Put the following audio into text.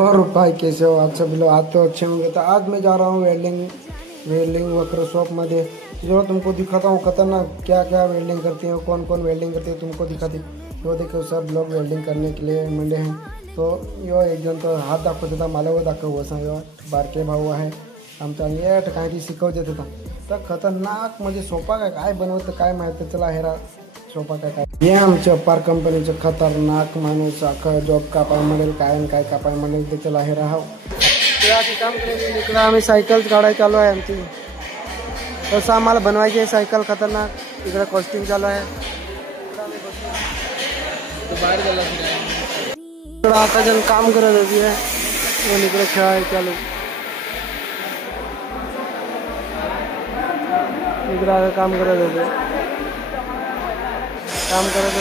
और भाई कैसे हो आप सभी लोग? आज तो अच्छे होंगे। तो आज मैं जा रहा हूँ वेल्डिंग वर्कशॉप में। जो तुमको दिखाता हूँ खतरनाक क्या क्या वेल्डिंग करती है, कौन कौन वेल्डिंग करती है तुमको दिखाती। तो देखो सब लोग वेल्डिंग करने के लिए मंडे हैं। तो यो एक जन तो हात दाखवत होता, मला वो दाखव असं यो बारके भाऊ आहे आमचा, येट काहीतरी शिकवत होता. तर खतरनाक म्हणजे सोपा काय बनवतं काय माहिती. चला हेरा सोपा काय हे आमच्या अपार कंपनीचं खतरनाक माणूस अख्खा जॉब कापाय म्हणेल काय कापाय म्हणेल ते. चला हे राहा काम इकडं आम्ही सायकल काढायला चालू आहे आमची. तसं आम्हाला बनवायची आहे सायकल खतरनाक. इकडे कॉस्टिंग चालू आहे. इकडं आता जण काम करत होती आहे, इकडे खेळायला चालू. इकडे काम करत होते, काम करत